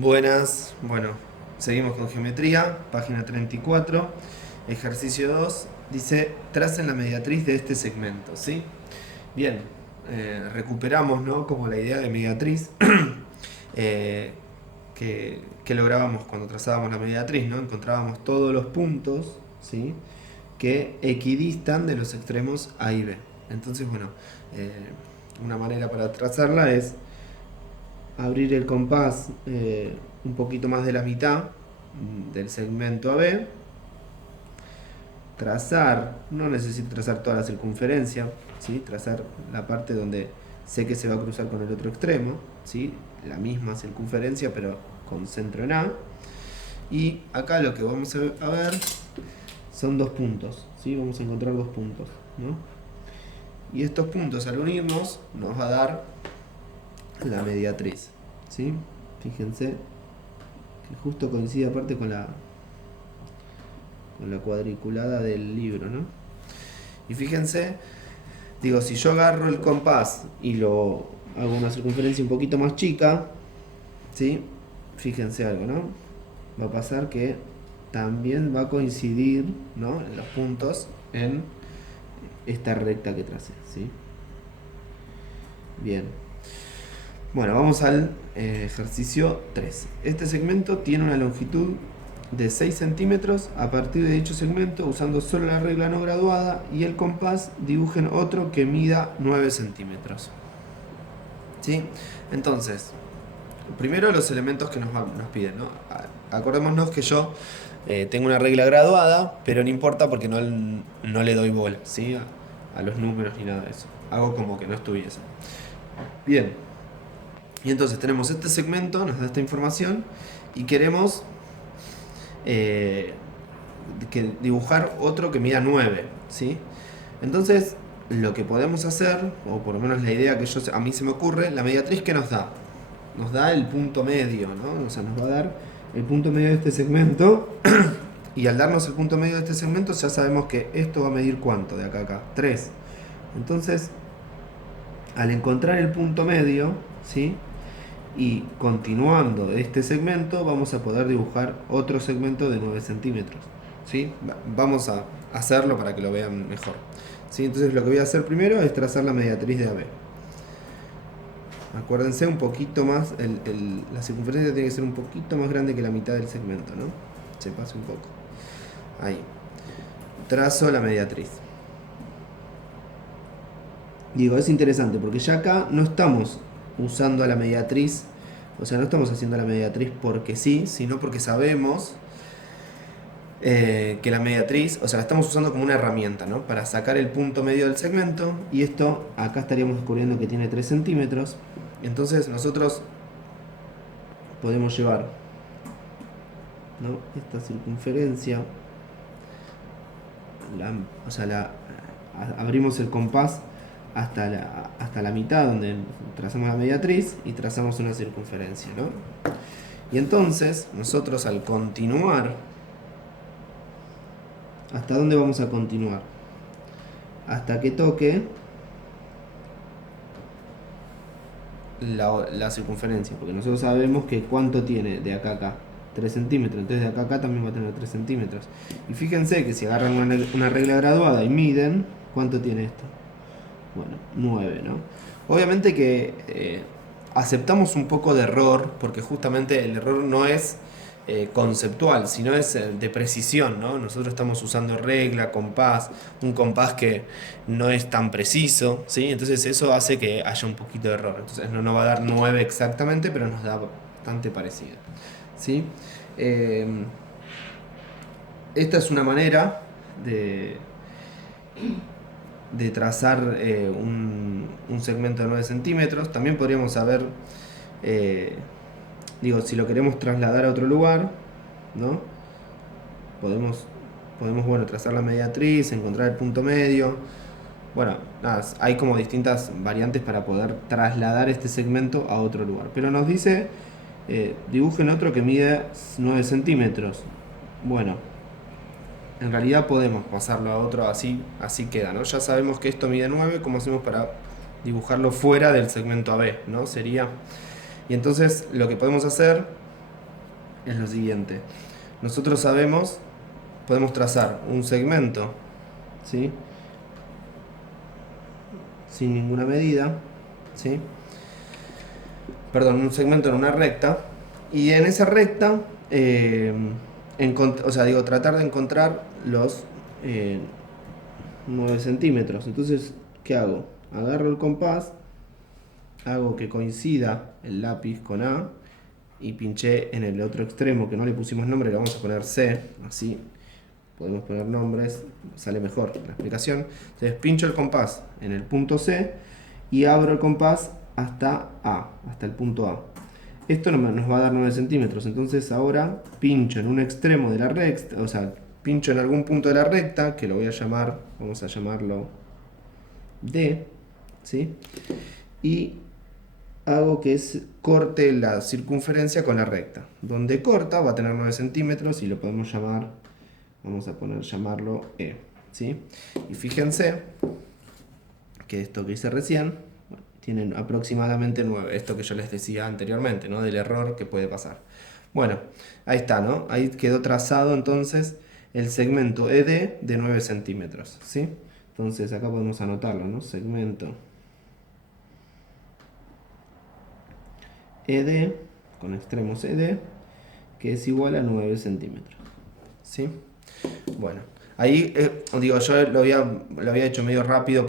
Buenas, bueno, seguimos con geometría, página 34, ejercicio 2, dice, tracen la mediatriz de este segmento, ¿sí? Bien, recuperamos, ¿no? Como la idea de mediatriz eh, que lográbamos cuando trazábamos la mediatriz, ¿no? Encontrábamos todos los puntos, ¿sí? Que equidistan de los extremos A y B. Entonces, bueno, eh, una manera para trazarla es abrir el compás un poquito más de la mitad del segmento AB, trazar, no necesito trazar toda la circunferencia, ¿sí? Trazar la parte donde sé que se va a cruzar con el otro extremo, ¿sí? La misma circunferencia pero con centro en A, y acá lo que vamos a ver son dos puntos, ¿sí? Vamos a encontrar dos puntos, ¿no? Y estos puntos al unirnos nos va a dar la mediatriz, ¿sí? Fíjense que justo coincide aparte con la cuadriculada del libro, ¿no? Y fíjense, digo, si yo agarro el compás y lo hago una circunferencia un poquito más chica, ¿sí? Fíjense algo, ¿no? Va a pasar que también va a coincidir, ¿no? En los puntos en esta recta que tracé, ¿sí? Bien. Bueno, vamos al ejercicio 3. Este segmento tiene una longitud de 6 centímetros. A partir de dicho segmento, usando solo la regla no graduada y el compás, dibujen otro que mida 9 centímetros. ¿Sí? Entonces, primero los elementos que nos piden, ¿no? Acordémonos que yo tengo una regla graduada, pero no importa porque no le doy bola, ¿sí? A los números ni nada de eso. Hago como que no estuviese. Bien. Y entonces tenemos este segmento, nos da esta información y queremos dibujar otro que mida 9, ¿sí? Entonces lo que podemos hacer, o por lo menos la idea que a mí se me ocurre, la mediatriz que nos da el punto medio, ¿no? O sea, nos va a dar el punto medio de este segmento y al darnos el punto medio de este segmento ya sabemos que esto va a medir ¿cuánto de acá a acá? 3. Entonces, al encontrar el punto medio, ¿sí? Y continuando este segmento vamos a poder dibujar otro segmento de 9 centímetros, ¿sí? Vamos a hacerlo para que lo vean mejor, ¿sí? Entonces lo que voy a hacer primero es trazar la mediatriz de AB. Acuérdense un poquito más, la circunferencia tiene que ser un poquito más grande que la mitad del segmento, ¿no? Se pasa un poco. Ahí. Trazo la mediatriz. Digo, es interesante porque ya acá no estamos usando a la mediatriz, o sea, no estamos haciendo la mediatriz porque sí, sino porque sabemos que la mediatriz, o sea, la estamos usando como una herramienta, ¿no? Para sacar el punto medio del segmento, y esto acá estaríamos descubriendo que tiene 3 centímetros, entonces nosotros podemos llevar, ¿no? Esta circunferencia, o sea, abrimos el compás hasta la mitad donde trazamos la mediatriz y trazamos una circunferencia, ¿no? Y entonces nosotros al continuar, ¿hasta dónde vamos a continuar? Hasta que toque la circunferencia, porque nosotros sabemos que cuánto tiene de acá a acá, 3 centímetros, entonces de acá a acá también va a tener 3 centímetros. Y fíjense que si agarran una regla graduada y miden, ¿cuánto tiene esto? Bueno, 9, ¿no? Obviamente que aceptamos un poco de error, porque justamente el error no es conceptual, sino es de precisión, ¿no? Nosotros estamos usando regla, compás, un compás que no es tan preciso, ¿sí? Entonces eso hace que haya un poquito de error. Entonces no nos va a dar 9 exactamente, pero nos da bastante parecido, ¿sí? Esta es una manera de trazar un segmento de 9 centímetros. También podríamos saber, si lo queremos trasladar a otro lugar, ¿no? Podemos bueno, trazar la mediatriz, encontrar el punto medio. Bueno, nada, hay como distintas variantes para poder trasladar este segmento a otro lugar. Pero nos dice, dibujen otro que mide 9 centímetros. Bueno, en realidad podemos pasarlo a otro, así queda, ¿no? Ya sabemos que esto mide 9, ¿cómo hacemos para dibujarlo fuera del segmento AB, ¿no? Sería... Y entonces lo que podemos hacer es lo siguiente. Nosotros sabemos, podemos trazar un segmento, ¿sí? Sin ninguna medida, ¿sí? Perdón, un segmento en una recta, y en esa recta, tratar de encontrar los 9 centímetros. Entonces, ¿qué hago? Agarro el compás, hago que coincida el lápiz con A, y pinché en el otro extremo que no le pusimos nombre, le vamos a poner C, así podemos poner nombres, sale mejor la explicación. Entonces pincho el compás en el punto C y abro el compás hasta A, hasta el punto A. Esto nos va a dar 9 centímetros, entonces ahora pincho en un extremo de la recta, o sea, pincho en algún punto de la recta, que lo voy a llamar, vamos a llamarlo D, ¿sí? Y hago que corte la circunferencia con la recta. Donde corta va a tener 9 centímetros y lo podemos llamar, vamos a llamarlo E, ¿sí? Y fíjense que esto que hice recién tiene aproximadamente 9, esto que yo les decía anteriormente, ¿no? Del error que puede pasar. Bueno, ahí está, ¿no? Ahí quedó trazado entonces el segmento ED de 9 centímetros, ¿sí? Entonces acá podemos anotarlo, ¿no? Segmento ED, con extremos ED, que es igual a 9 centímetros. ¿Sí? Bueno, ahí yo lo había hecho medio rápido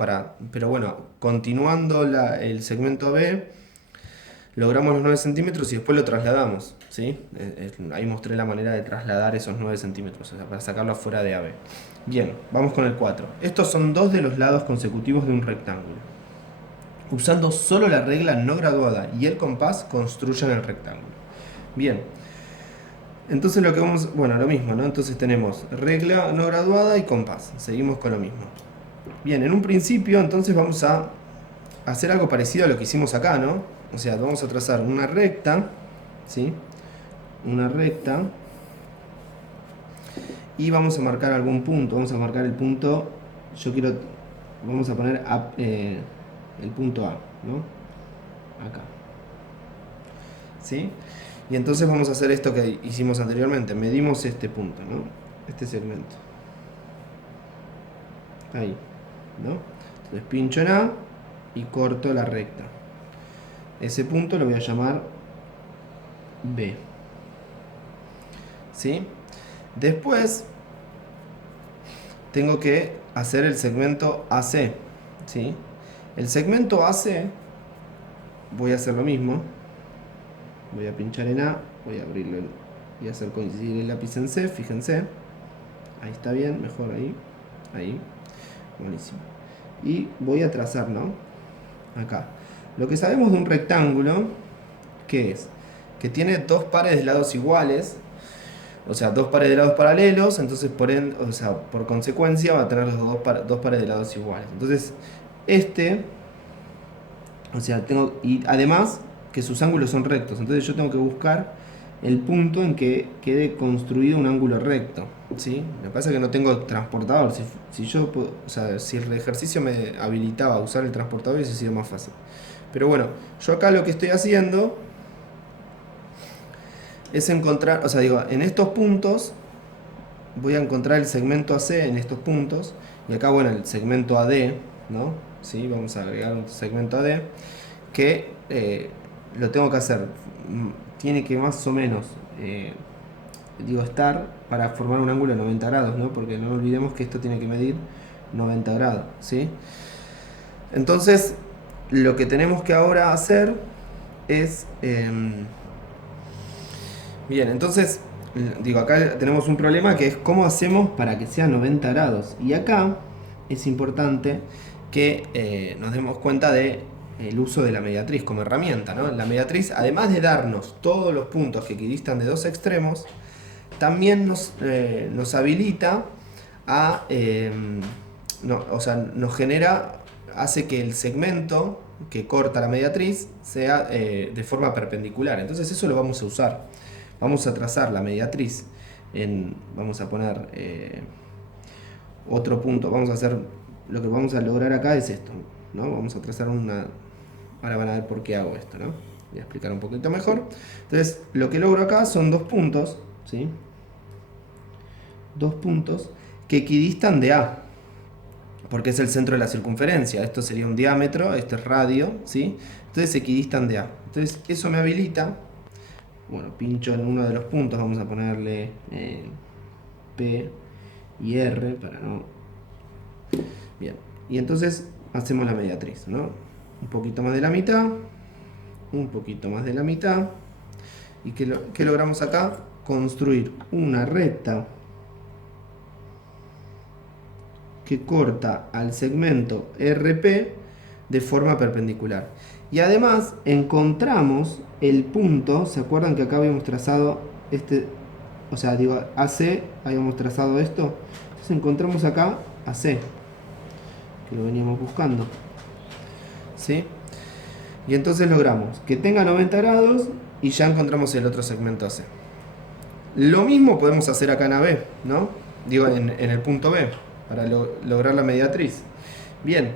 pero bueno, continuando el segmento B, logramos los 9 centímetros y después lo trasladamos. ¿Sí? Ahí mostré la manera de trasladar esos 9 centímetros, o sea, para sacarlo afuera de AB. Bien, vamos con el 4. Estos son dos de los lados consecutivos de un rectángulo. Usando solo la regla no graduada y el compás, construyan el rectángulo. Bien, entonces lo que vamos, bueno, lo mismo, ¿no? Entonces tenemos regla no graduada y compás. Seguimos con lo mismo. Bien, en un principio entonces vamos a hacer algo parecido a lo que hicimos acá, ¿no? O sea, vamos a trazar una recta, ¿sí? Una recta. Y vamos a marcar algún punto. Vamos a marcar el punto, vamos a poner el punto A, ¿no? Acá. ¿Sí? Y entonces vamos a hacer esto que hicimos anteriormente. Medimos este punto, ¿no? Este segmento. Ahí, ¿no? Entonces pincho en A y corto la recta. Ese punto lo voy a llamar B. ¿Sí? Después tengo que hacer el segmento AC. ¿Sí? El segmento AC voy a hacer lo mismo. Voy a pinchar en A, voy a abrirlo y hacer coincidir el lápiz en C, fíjense. Ahí está bien, mejor ahí. Ahí. Buenísimo. Y voy a trazar, ¿no? Acá. Lo que sabemos de un rectángulo, ¿qué es? Que tiene dos pares de lados iguales, o sea, dos pares de lados paralelos, entonces por consecuencia va a tener los dos pares de lados iguales. Entonces, y además que sus ángulos son rectos, entonces yo tengo que buscar el punto en que quede construido un ángulo recto, ¿sí? Lo que pasa es que no tengo transportador. Si el ejercicio me habilitaba a usar el transportador hubiese sido más fácil. Pero bueno, yo acá lo que estoy haciendo es encontrar, en estos puntos voy a encontrar el segmento AC en estos puntos, y acá, bueno, el segmento AD, ¿no? ¿Sí? Vamos a agregar un segmento AD que lo tengo que hacer, tiene que más o menos estar para formar un ángulo de 90 grados, ¿no? Porque no olvidemos que esto tiene que medir 90 grados, ¿sí? Entonces, lo que tenemos que ahora hacer es bien, entonces acá tenemos un problema que es cómo hacemos para que sea 90 grados, y acá es importante que nos demos cuenta de el uso de la mediatriz como herramienta, ¿no? La mediatriz, además de darnos todos los puntos que equidistan de dos extremos, también nos habilita a, nos genera, hace que el segmento que corta la mediatriz sea de forma perpendicular. Entonces eso lo vamos a usar. Vamos a trazar la mediatriz vamos a poner otro punto. Lo que vamos a lograr acá es esto, ¿no? Vamos a trazar ahora van a ver por qué hago esto, ¿no? Voy a explicar un poquito mejor. Entonces, lo que logro acá son dos puntos, ¿sí? Dos puntos que equidistan de A, porque es el centro de la circunferencia. Esto sería un diámetro, esto es radio, ¿sí? Entonces equidistan de A. Entonces eso me habilita, bueno, pincho en uno de los puntos, vamos a ponerle P y R para no... Bien, y entonces hacemos la mediatriz, ¿no? Un poquito más de la mitad, un poquito más de la mitad. ¿Y qué logramos acá? Construir una recta que corta al segmento RP de forma perpendicular. Y además encontramos el punto, ¿se acuerdan que acá habíamos trazado este, o sea, digo, AC, habíamos trazado esto? Entonces encontramos acá AC, que lo veníamos buscando, ¿sí? Y entonces logramos que tenga 90 grados y ya encontramos el otro segmento AC. Lo mismo podemos hacer acá en AB, ¿no? Digo, en el punto B, para lograr la mediatriz. Bien,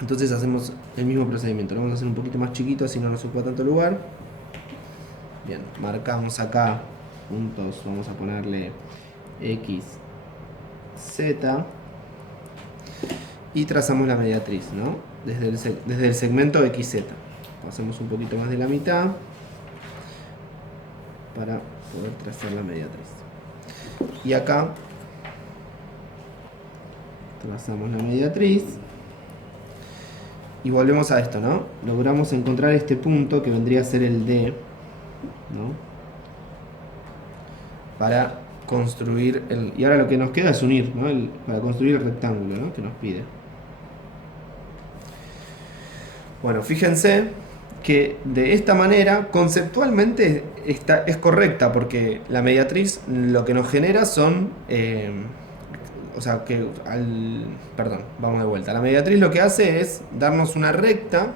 entonces hacemos el mismo procedimiento. Lo vamos a hacer un poquito más chiquito, así no nos ocupa tanto lugar. Bien, marcamos acá puntos, vamos a ponerle X, Z. Y trazamos la mediatriz, ¿no? Desde el segmento XZ. Hacemos un poquito más de la mitad para poder trazar la mediatriz. Y acá trazamos la mediatriz y volvemos a esto, ¿no? Logramos encontrar este punto que vendría a ser el D, ¿no? Para construir el... Y ahora lo que nos queda es unir, ¿no? Para construir el rectángulo, ¿no? Que nos pide. Bueno, fíjense que de esta manera conceptualmente es correcta, porque la mediatriz lo que nos genera son... perdón, vamos de vuelta. La mediatriz lo que hace es darnos una recta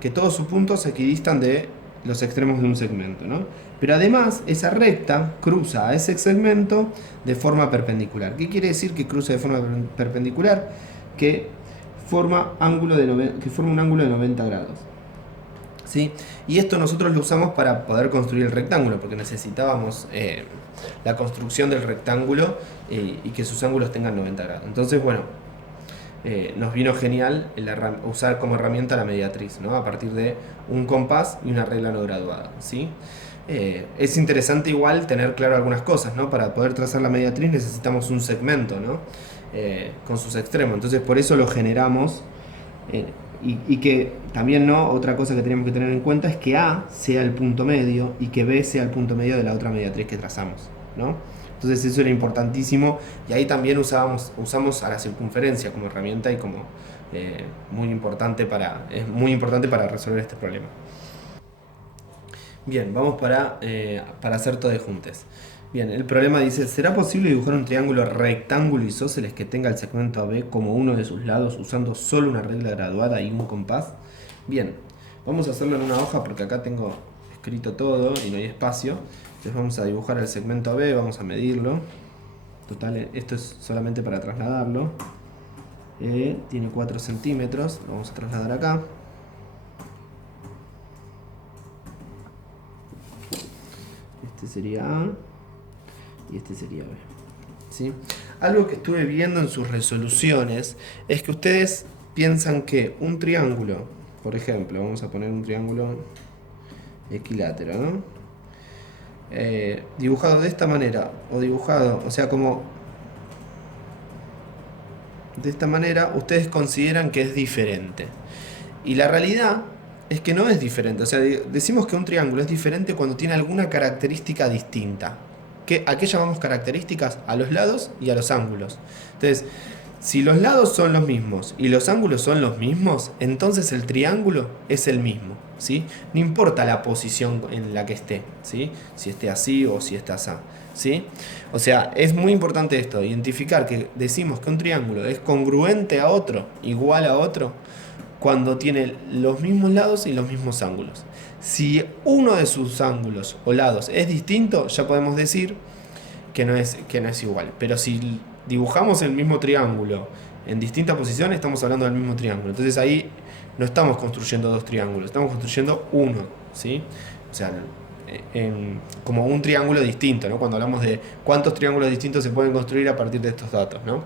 que todos sus puntos se equidistan de los extremos de un segmento, ¿no? Pero además esa recta cruza a ese segmento de forma perpendicular. ¿Qué quiere decir que cruza de forma perpendicular? Que forma un ángulo de 90 grados. ¿Sí? Y esto nosotros lo usamos para poder construir el rectángulo, porque necesitábamos la construcción del rectángulo y que sus ángulos tengan 90 grados. Entonces, bueno, nos vino genial usar como herramienta la mediatriz, ¿no? A partir de un compás y una regla no graduada, ¿sí? Es interesante igual tener claro algunas cosas, ¿no? Para poder trazar la mediatriz necesitamos un segmento, ¿no? Con sus extremos. Entonces por eso lo generamos. Y que también, ¿no? Otra cosa que tenemos que tener en cuenta es que A sea el punto medio y que B sea el punto medio de la otra mediatriz que trazamos, ¿no? Entonces eso era importantísimo, y ahí también usamos a la circunferencia como herramienta y como es muy importante para resolver este problema. Bien, vamos para hacer todo de juntes. Bien, el problema dice: ¿será posible dibujar un triángulo rectángulo isósceles que tenga el segmento AB como uno de sus lados usando solo una regla graduada y un compás? Bien, vamos a hacerlo en una hoja porque acá tengo escrito todo y no hay espacio. Entonces vamos a dibujar el segmento AB, vamos a medirlo. Total, esto es solamente para trasladarlo. Tiene 4 centímetros, lo vamos a trasladar acá. Este sería A y este sería B, ¿sí? Algo que estuve viendo en sus resoluciones es que ustedes piensan que un triángulo, por ejemplo, vamos a poner un triángulo equilátero, ¿no? Dibujado de esta manera, o dibujado, o sea, como de esta manera, ustedes consideran que es diferente. Y la realidad es que no es diferente. O sea, decimos que un triángulo es diferente cuando tiene alguna característica distinta. ¿A qué llamamos características? A los lados y a los ángulos. Entonces, si los lados son los mismos y los ángulos son los mismos, entonces el triángulo es el mismo, ¿sí? No importa la posición en la que esté, ¿sí? Si esté así o si está así, ¿sí? O sea, es muy importante esto, identificar que decimos que un triángulo es congruente a otro, igual a otro, cuando tiene los mismos lados y los mismos ángulos. Si uno de sus ángulos o lados es distinto, ya podemos decir que no es igual. Pero si dibujamos el mismo triángulo en distintas posiciones, estamos hablando del mismo triángulo. Entonces ahí no estamos construyendo dos triángulos, estamos construyendo uno. ¿sí? O sea, como un triángulo distinto, ¿no? Cuando hablamos de cuántos triángulos distintos se pueden construir a partir de estos datos, ¿no?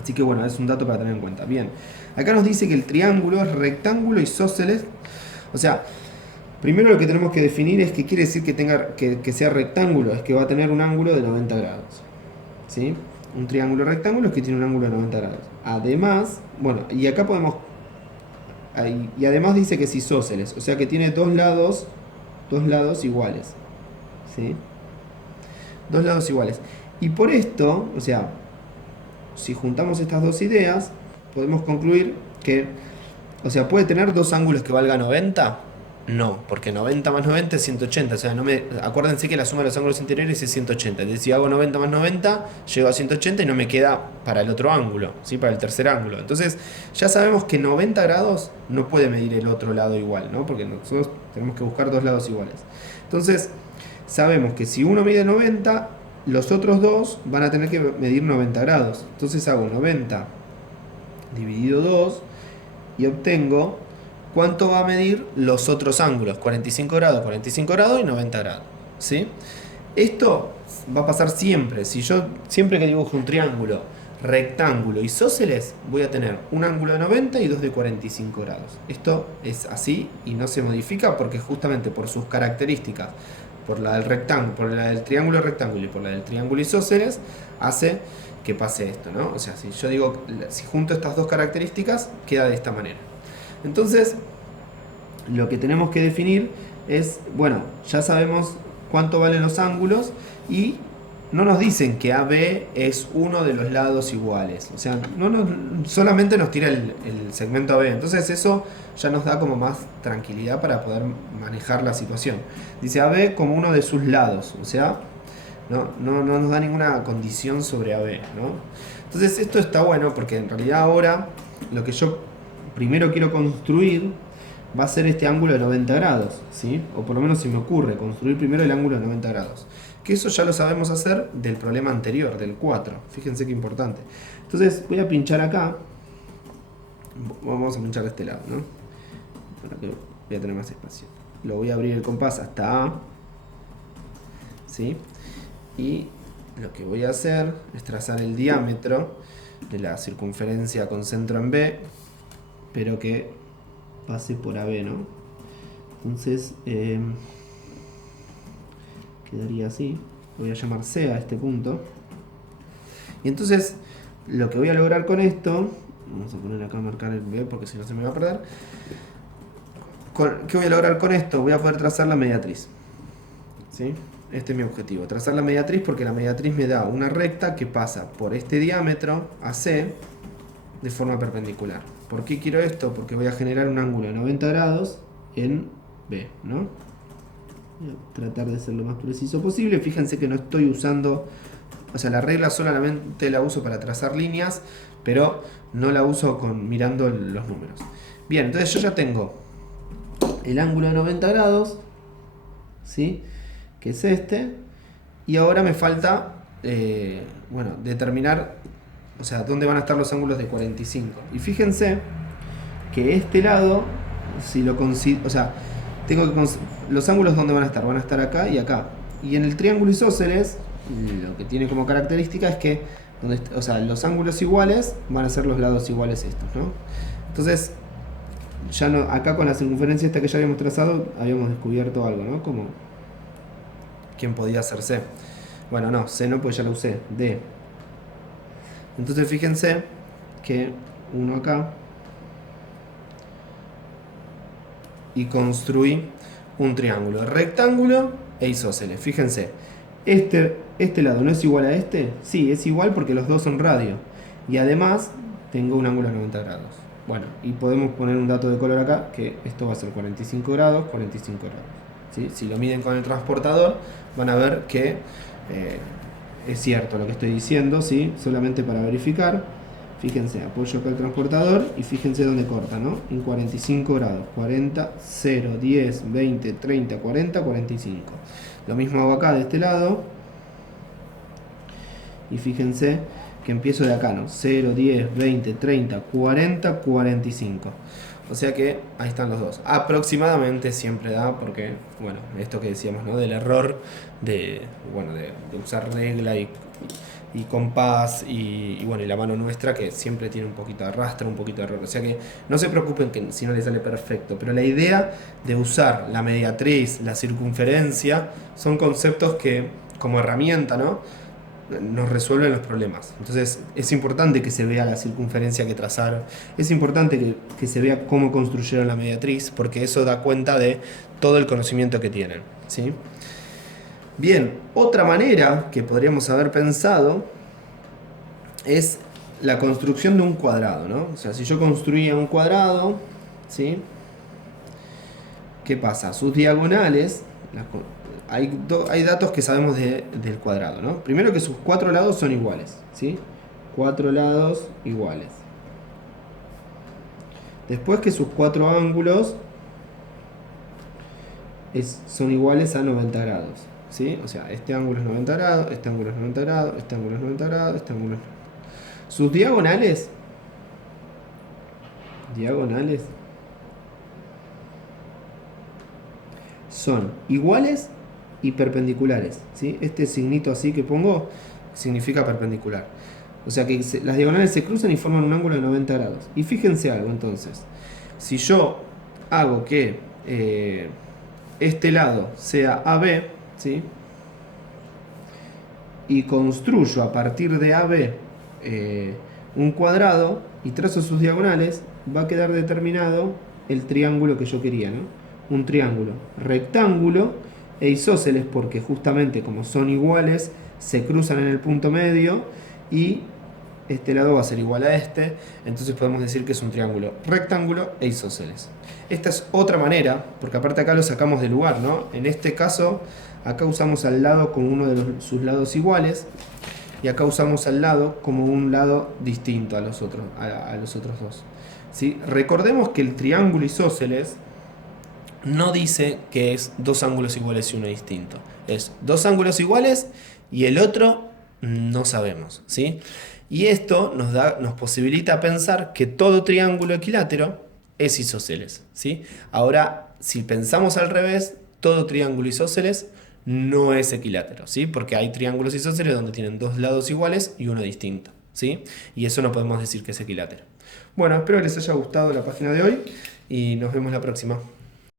Así que bueno, es un dato para tener en cuenta. Bien, acá nos dice que el triángulo es rectángulo isósceles. O sea, primero lo que tenemos que definir es qué quiere decir que sea rectángulo. Es que va a tener un ángulo de 90 grados. ¿Sí? Un triángulo rectángulo es que tiene un ángulo de 90 grados. Además, bueno, y acá podemos... Y además dice que es isósceles, o sea que tiene dos lados iguales. ¿Sí? Dos lados iguales. Y por esto, o sea, si juntamos estas dos ideas, podemos concluir que, o sea, ¿puede tener dos ángulos que valga 90? No, porque 90 más 90 es 180. O sea, acuérdense que la suma de los ángulos interiores es 180. Entonces, si hago 90 más 90, llego a 180 y no me queda para el otro ángulo, ¿sí? Para el tercer ángulo. Entonces, ya sabemos que 90 grados no puede medir el otro lado igual, ¿no? Porque nosotros tenemos que buscar dos lados iguales. Entonces, sabemos que si uno mide 90, los otros dos van a tener que medir 90 grados. Entonces hago 90 dividido 2 y obtengo cuánto va a medir los otros ángulos. 45 grados y 90 grados. ¿Sí? Esto va a pasar siempre. Si yo siempre que dibujo un triángulo, rectángulo isósceles, voy a tener un ángulo de 90 y dos de 45 grados. Esto es así y no se modifica porque justamente por sus características, por la del rectángulo, por la del triángulo rectángulo y por la del triángulo isósceles, hace que pase esto, ¿no? O sea, si yo digo, si junto estas dos características, queda de esta manera. Entonces, lo que tenemos que definir es, bueno, ya sabemos cuánto valen los ángulos y no nos dicen que AB es uno de los lados iguales. O sea, solamente nos tira el segmento AB. Entonces eso ya nos da como más tranquilidad para poder manejar la situación. Dice AB como uno de sus lados. O sea, no nos da ninguna condición sobre AB, ¿no? Entonces esto está bueno porque en realidad ahora lo que yo primero quiero construir va a ser este ángulo de 90 grados, ¿sí? O por lo menos se me ocurre construir primero el ángulo de 90 grados. Que eso ya lo sabemos hacer del problema anterior, del 4. Fíjense qué importante. Entonces voy a pinchar acá. Vamos a pinchar de este lado, ¿no? Para que voy a tener más espacio. Lo voy a abrir el compás hasta A. ¿Sí? Y lo que voy a hacer es trazar el diámetro de la circunferencia con centro en B, pero que pase por AB, ¿no? Entonces quedaría así. Voy a llamar C a este punto. Y entonces lo que voy a lograr con esto, vamos a poner acá a marcar el B porque si no se me va a perder. ¿Qué voy a lograr con esto? Voy a poder trazar la mediatriz, ¿sí? Este es mi objetivo, trazar la mediatriz porque la mediatriz me da una recta que pasa por este diámetro AC de forma perpendicular. ¿Por qué quiero esto? Porque voy a generar un ángulo de 90 grados en B, ¿no? Voy a tratar de ser lo más preciso posible. Fíjense que no estoy usando, o sea, la regla solamente la uso para trazar líneas, pero no la uso mirando los números. Bien, entonces yo ya tengo el ángulo de 90 grados, ¿sí? Que es este, y ahora me falta, bueno, determinar, o sea, dónde van a estar los ángulos de 45. Y fíjense que este lado, si lo considero, o sea, tengo que los ángulos dónde van a estar acá y acá. Y en el triángulo isósceles, lo que tiene como característica es que, o sea, los ángulos iguales van a ser los lados iguales estos, ¿no? Entonces, ya no, acá con la circunferencia esta que ya habíamos trazado, habíamos descubierto algo, ¿no? Como ¿quién podía ser C? Bueno, no, C no, pues ya lo usé. D. Entonces fíjense que uno acá y construí un triángulo rectángulo e isósceles. Fíjense, este lado no es igual a este. Sí, es igual porque los dos son radio. Y además tengo un ángulo de 90 grados. Bueno, y podemos poner un dato de color acá, que esto va a ser 45 grados, 45 grados. ¿Sí? Si lo miden con el transportador, van a ver que es cierto lo que estoy diciendo, ¿sí? Solamente para verificar. Fíjense, apoyo acá el transportador y fíjense dónde corta, ¿no? En 45 grados, 40, 0, 10, 20, 30, 40, 45. Lo mismo hago acá de este lado. Y fíjense que empiezo de acá, ¿no? 0, 10, 20, 30, 40, 45. O sea que ahí están los dos. Aproximadamente siempre da, porque, bueno, esto que decíamos, ¿no? Del error bueno, de usar regla y compás bueno, y la mano nuestra que siempre tiene un poquito de arrastre, un poquito de error. O sea que no se preocupen que si no les sale perfecto, pero la idea de usar la mediatriz, la circunferencia, son conceptos que como herramienta, ¿no? Nos resuelven los problemas. Entonces es importante que se vea la circunferencia que trazaron, es importante que se vea cómo construyeron la mediatriz, porque eso da cuenta de todo el conocimiento que tienen, ¿sí? Bien, otra manera que podríamos haber pensado es la construcción de un cuadrado, ¿no? O sea, si yo construía un cuadrado, ¿sí? ¿Qué pasa? Sus diagonales, hay datos que sabemos del cuadrado, ¿no? Primero que sus 4 lados son iguales, ¿sí? 4 lados iguales. Después que sus 4 ángulos son iguales a 90 grados, ¿sí? O sea, este ángulo es 90 grados, este ángulo es 90 grados, este ángulo es 90 grados, este ángulo es... Sus diagonales son iguales y perpendiculares, ¿sí? Este signito así que pongo significa perpendicular. O sea que las diagonales se cruzan y forman un ángulo de 90 grados. Y fíjense algo entonces. Si yo hago que este lado sea AB, ¿sí? Y construyo a partir de AB un cuadrado y trazo sus diagonales, va a quedar determinado el triángulo que yo quería, ¿no? Un triángulo rectángulo e isósceles, porque justamente como son iguales se cruzan en el punto medio y este lado va a ser igual a este, entonces podemos decir que es un triángulo rectángulo e isósceles. Esta es otra manera, porque aparte acá lo sacamos del lugar, ¿no? En este caso acá usamos al lado como uno de sus lados iguales y acá usamos al lado como un lado distinto a los otros dos, ¿sí? Recordemos que el triángulo isósceles no dice que es dos ángulos iguales y uno distinto. Es dos ángulos iguales y el otro no sabemos, ¿sí? Y esto nos posibilita pensar que todo triángulo equilátero es isósceles, ¿sí? Ahora, si pensamos al revés, todo triángulo isósceles no es equilátero, ¿sí? Porque hay triángulos isósceles donde tienen dos lados iguales y uno distinto, ¿sí? Y eso no podemos decir que es equilátero. Bueno, espero que les haya gustado la página de hoy y nos vemos la próxima.